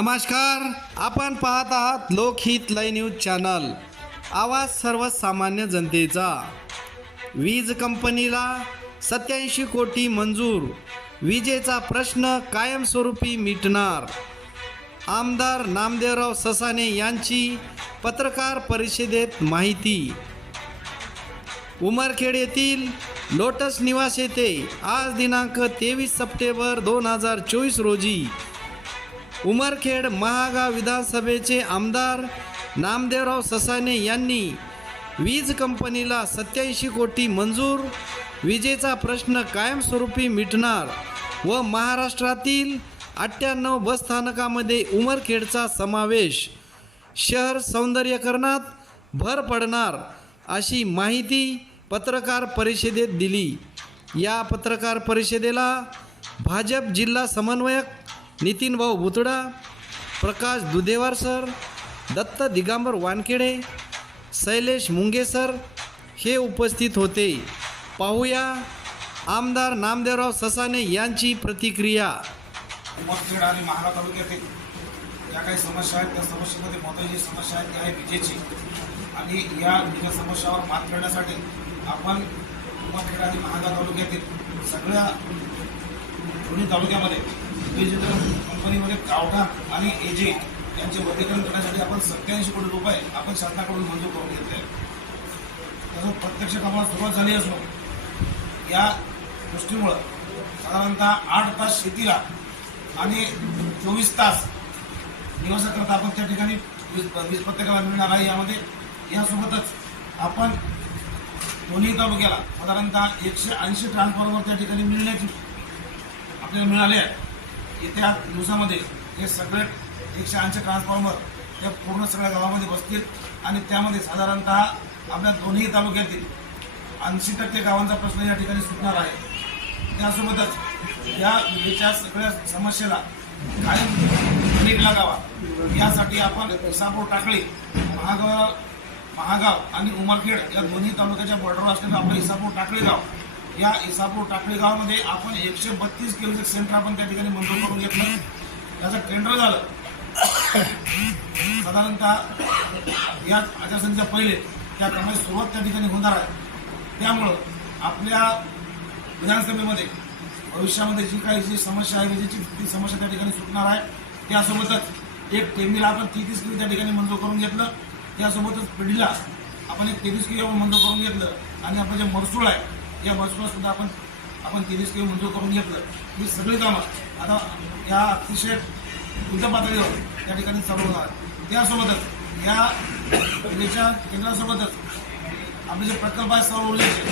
नमस्कार आपण पाहत आहात लोकहित लय न्यूज चॅनल. आवाज सर्वसामान्य जनतेचा. वीज कंपनीला सत्याऐंशी कोटी मंजूर. विजेचा प्रश्न कायमस्वरूपी मिटणार. आमदार नामदेवराव ससाने यांची पत्रकार परिषदेत माहिती. उमरखेड येथील लोटस निवास येथे आज दिनांक तेवीस सप्टेंबर दोन हजार चोवीस रोजी उमरखेड महागाव विधानसभेचे आमदार नामदेवराव ससाने यांनी वीज कंपनीला सत्याऐंशी कोटी मंजूर विजेचा प्रश्न कायमस्वरूपी मिटणार व महाराष्ट्रातील अठ्ठ्याण्णव बसस्थानकामध्ये उमरखेडचा समावेश शहर सौंदर्यकरणात भर पडणार अशी माहिती पत्रकार परिषदेत दिली. या पत्रकार परिषदेला भाजप जिल्हा समन्वयक नितीन भाऊ भुतडा प्रकाश दुधेवार सर दत्त दिगांबर वानखेडे शैलेश मुंगे सर हे उपस्थित होते. पाहूया आमदार नामदेवराव ससाने यांची प्रतिक्रिया. उमरखेड आणि महाराज तालुक्यातील ज्या काही समस्या आहेत त्या समस्येमध्ये महत्त्वाची समस्या आहे ती आहे विजेची. आणि या विजेच्या समस्यावर मात करण्यासाठी आपण उमरखेड आणि महागाव तालुक्यातील सगळ्या दोन्ही तालुक्यामध्ये डिजिटल कंपनीमध्ये गावठाण आणि एजे यांचे वर्गीकरण करण्यासाठी आपण सत्याऐंशी कोटी रुपये आपण शासनाकडून मंजूर करून घेतले आहे तसंच प्रत्यक्ष कामाला सुरुवात झाली असून या गोष्टीमुळं साधारणतः आठ तास शेतीला आणि चोवीस तास निवासाकरता आपण त्या ठिकाणी वीज वीज प्रत्येकाला मिळणार आहे यामध्ये. यासोबतच आपण दोन्ही तालुक्याला साधारणतः एकशे ऐंशी ट्रान्सफॉर्मर त्या ठिकाणी मिळण्याची आपल्याला मिळाले आहे येत्या दिवसामध्ये हे सगळे एकशे ऐंशी ट्रान्सफॉर्मर हे पूर्ण सगळ्या गावामध्ये बसतील आणि त्यामध्ये साधारणतः आपल्या दोन्ही तालुक्यातील ऐंशी टक्के गावांचा प्रश्न या ठिकाणी सुटणार आहे. त्यासोबतच या विजेच्या सगळ्या समस्येला कायम नीट लागावा यासाठी आपण इसापूर टाकळी महागाव महागाव आणि उमरखेड या दोन्ही तालुक्याच्या बॉर्डरवर असलेलं आपलं इसापूर टाकळी गाव या इसापूर टाकळी गावामध्ये आपण एकशे बत्तीस किलोचं सेंटर आपण त्या ठिकाणी मंजूर करून घेतलं. याचं टेंडर झालं. साधारणतः या आचारसंहितेच्या पहिले त्या कामाची सुरुवात त्या ठिकाणी होणार आहे. त्यामुळं आपल्या विधानसभेमध्ये भविष्यामध्ये जी काही जी समस्या आहे विजेची ती समस्या त्या ठिकाणी सुटणार आहे त्यासोबतच एक टेमीला आपण तेहतीस किलो त्या ठिकाणी मंजूर करून घेतलं. त्यासोबतच पिढीला आपण एक तेवीस किलो मंजूर करून घेतलं. आणि आपलं जे महसूल आहे या महसुला सुद्धा आपण आपण तेवीस किलो मंजूर करून घेतलं. ही सगळी कामं आता या अतिशय युद्ध पातळीवर त्या ठिकाणी चालू होणार त्यासोबतच या रेल्वेच्या केंद्रासोबतच आपले जे प्रकल्प आहे सौर ऊर्जेचे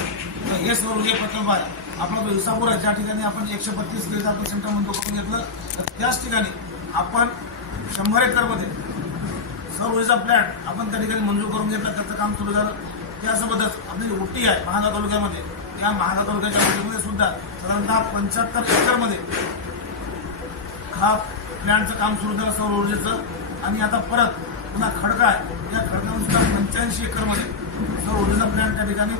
तर हे सौर ऊर्जा प्रकल्प आहे. आपला विसापूर आहे ज्या ठिकाणी आपण एकशे बत्तीस किलोचा आपण सेंटर मंजूर करून घेतलं तर त्याच ठिकाणी आपण शंभर एकरमध्ये सौर ऊर्जा प्लॅट आपण त्या ठिकाणी मंजूर करून घेतलं त्याचं काम सुरू झालं. त्यासोबतच आपली जी आहे महागाव तालुक्यामध्ये. त्या महागाव तालुक्याच्या उटीमध्ये सुद्धा साधारणतः पंच्याहत्तर एकरमध्ये हा प्लॅनचं काम सुरू झालं सौर ऊर्जेचं. आणि आता परत पुन्हा खडका आहे. या सुद्धा पंच्याऐंशी एकरमध्ये सौर ऊर्जेचा प्लॅन त्या ठिकाणी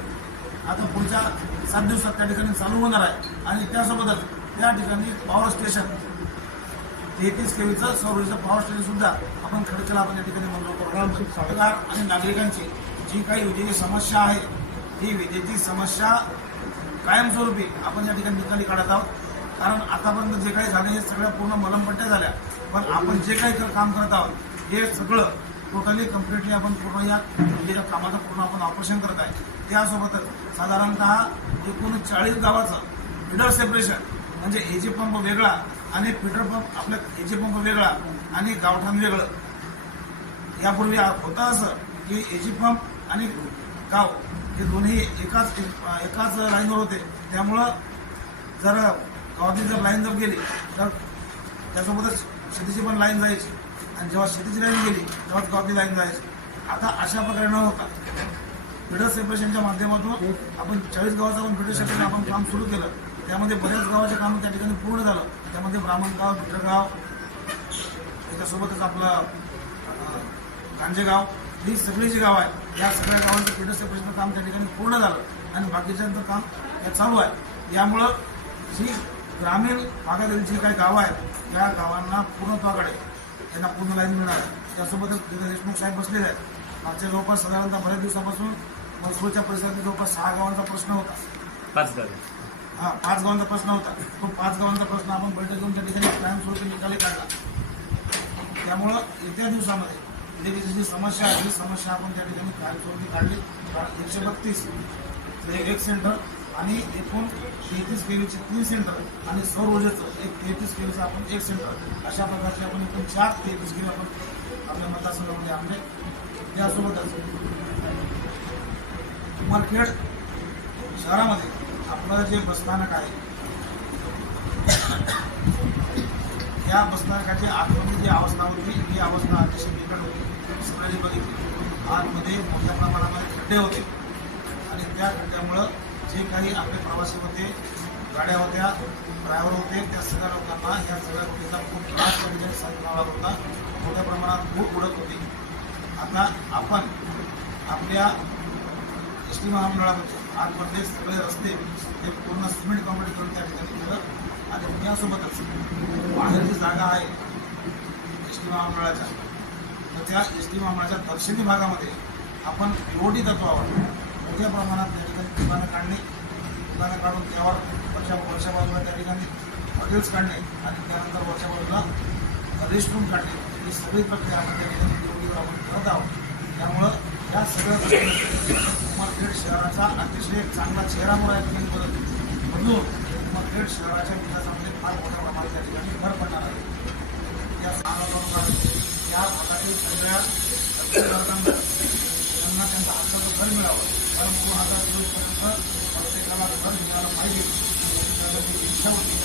आता पुढच्या सात दिवसात त्या ठिकाणी चालू होणार आहे. आणि त्यासोबतच त्या ठिकाणी पॉवर स्टेशन तेहतीस केवीचं सौर ऊर्जेचं पॉवर स्टेशन सुद्धा आपण खडकेला आपण या ठिकाणी मंजूर करू सरकार आणि नागरिकांची जी काही विजेची समस्या आहे ही विजेची समस्या कायमस्वरूपी आपण या ठिकाणी निकाली काढत आहोत. कारण आतापर्यंत जे काही झाले हे सगळ्या पूर्ण मलमपट्ट्या झाल्या. पण आपण जे काही काम करत आहोत हे सगळं टोटली कम्प्लिटली आपण पूर्ण या म्हणजे कामाचं पूर्ण आपण ऑपरेशन करत आहे. त्यासोबतच साधारणतः एकूण चाळीस गावाचं फिडर सेपरेशन म्हणजे एजी पंप वेगळा आणि फिडर पंप आपल्या एजी पंप वेगळा आणि गावठाण वेगळं. यापूर्वी होतं असं की एजी पंप आणि गाव हे दोन्ही एकाच एकाच लाईनवर होते. त्यामुळं जर गावातली जर लाईन जर गेली तर त्यासोबतच शेतीची पण लाईन जायची. आणि जेव्हा शेतीची लाईन गेली तेव्हाच गावातली लाईन जायची. आता अशा प्रकारे न होता फिडर सेपरेशनच्या माध्यमातून आपण चाळीस गावाचं आपण फिडर सेपरेशन आपण काम सुरू केलं. त्यामध्ये बऱ्याच गावाचे काम त्या ठिकाणी पूर्ण झालं. त्यामध्ये ब्राह्मणगाव भिटरगाव त्याच्यासोबतच आपलं गांजेगाव ही सगळी जी गावं आहेत या सगळ्या गावांचं फिडर सेपरेशनचं काम त्या ठिकाणी पूर्ण झालं आणि बाकीच्यांचं काम या चालू आहे. यामुळं जी ग्रामीण भागातील जी काही गावं आहेत या गावांना पूर्णत्वाकडे त्यांना पूर्ण लाईन मिळणार आहे. त्यासोबतच तिथे देशमुख साहेब बसलेले आहेत. मागच्या जवळपास साधारणतः बऱ्याच दिवसापासून मनसूरच्या परिसरातील जवळपास सहा गावांचा प्रश्न होता. पाच गाव. हा पाच गावांचा प्रश्न होता. तो पाच गावांचा प्रश्न आपण बैठक घेऊन त्या ठिकाणी कायमस्वरूपी निकाली काढला. त्यामुळं येत्या दिवसामध्ये त्याची जी समस्या आहे ही समस्या आपण त्या ठिकाणी करून काढली. कारण एकशे बत्तीस हे एक सेंटर आणि एकूण तेहतीस केवीचे तीन सेंटर आणि सौर ऊर्जेचं एक तेहतीस केवीचं आपण एक सेंटर अशा प्रकारचे आपण एकूण चार तेहतीस केवी आपण आपल्या मतदारसंघामध्ये आणले. त्यासोबतच उमरखेड शहरामध्ये आपलं जे बसस्थानक आहे या बसस्थानकाची आतमध्ये जी अवस्था होती. ही अवस्था अतिशय बिकट होती. सगळ्यांनी बघितली. आतमध्ये मोठ्या प्रमाणामध्ये खड्डे होते. आणि त्या खड्ड्यामुळं जे काही आपले प्रवासी होते गाड्या होत्या ड्रायव्हर होते त्या सगळ्या लोकांना या सगळ्या गोष्टीचा खूप त्रास त्या ठिकाणी सहन होता मोठ्या प्रमाणात खूप उडत होती. आता आपण आपल्या एस टी महामंडळामध्ये आतमधले सगळे रस्ते हे पूर्ण सिमेंट कॉम्प्लीट करून त्या ठिकाणी केलं. आणि त्यासोबतच बाहेर जी जागा आहे एस टी महामंडळाच्या तर त्या एस टी महामंडळाच्या दक्षिणी भागामध्ये आपण रोटी तत्वावर मोठ्या प्रमाणात त्या ठिकाणी दुकानं काढणे दुकानं काढून त्यावर वरच्या वरच्या बाजूला त्या ठिकाणी हॉटेल्स काढणे आणि त्यानंतर वरच्या बाजूला रेस्टरूम काढणे. ही सगळी प्रक्रिया आपण त्या ठिकाणी रोटीवर आपण करत आहोत. त्यामुळं या सगळ्या उमरखेड शहराचा अतिशय चांगला चेहरा म्हणून बदल बदलून उमरखेड शहराच्या विकासामध्ये फार मोठ्या प्रमाणात त्या ठिकाणी भर पडणार आहे. या सांगा या भागातील सगळ्या त्यांना त्यांचा हक्काचं घर मिळावं. कारण दोन हजार चोवीसपर्यंत प्रत्येकाला घर मिळालं पाहिजे. त्याची इच्छा होती.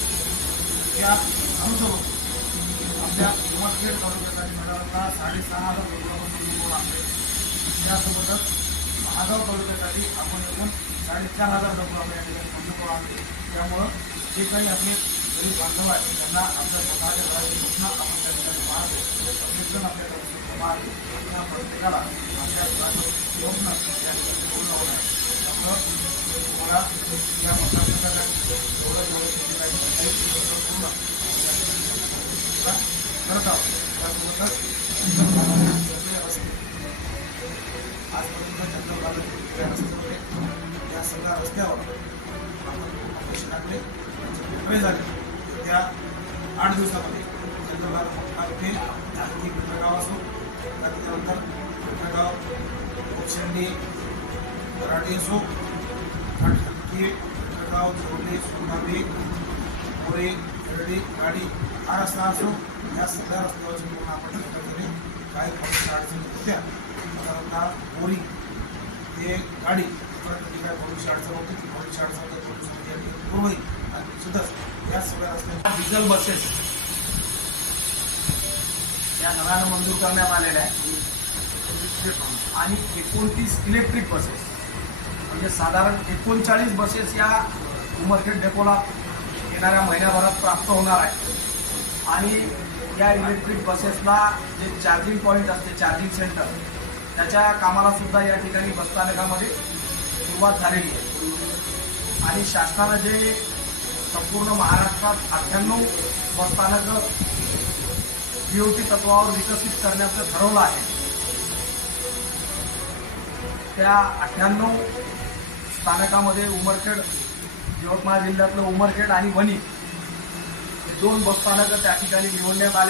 त्या अनुसरून आपल्या युवाखेड तालुक्यासाठी मिळाला साडेसहा हजार रुपयापासून गोळा त्यासोबतच महागाव तालुक्यासाठी आपण एकूण साडेचार हजार रुपये आपल्या ठिकाणी मंजूर आणले त्यामुळं जे काही आपले गरीब बांधव आहेत त्यांना आपल्या स्वतःच्या घराची घोषणा आपण आपल्याकडे सूचना पाहतो त्या प्रत्येकाला आपल्या घराचं स्वप्न या ठिकाणी पूर्ण होत आहे त्यामुळं मला या मतदारसंघासाठी जेवढं जेवढं शक्य आहे तेवढं तेवढं पूर्ण या ठिकाणी करत आहोत त्यासोबतच कोपशेंडी कराडी असो खाटकी पिंपळगाव जोडले सोनाबे मोरे खेळडे गाडी हा रस्ता असो या सगळ्या रस्त्यावरची पूर्ण आपण चर्चा केली. काही समस्या अडचणी होत्या? साधारणतः मोरी हे गाडी परत ती काय भविष्य अडचण होती? ती भविष्य अडचण पूर्ण होईल आणि सुद्धा या सगळ्या रस्त्यांना डिझेल बसेस या नव्यानं मंजूर करण्यात आलेल्या आहेत. आणि एकोणतीस इलेक्ट्रिक बसेस म्हणजे साधारण एकोणचाळीस बसेस या उमरखेड डेपोला येणाऱ्या महिन्याभरात प्राप्त होणार आहे आणि या इलेक्ट्रिक बसेसला जे चार्जिंग पॉईंट असते चार्जिंग सेंटर त्याच्या कामाला सुद्धा या ठिकाणी बसस्थानकामध्ये सुरुवात झालेली आहे. आणि शासनानं जे संपूर्ण महाराष्ट्रात अठ्ठ्याण्णव बसस्थानकं बीओटी तत्वावर विकसित करण्याचं ठरवलं आहे त्या अठ्ठ्याण्णव स्थानकामध्ये उमरखेड यवतमाळ जिल्ह्यातलं उमरखेड आणि वणी हे दोन बसस्थानकं त्या ठिकाणी निवडण्यात आले.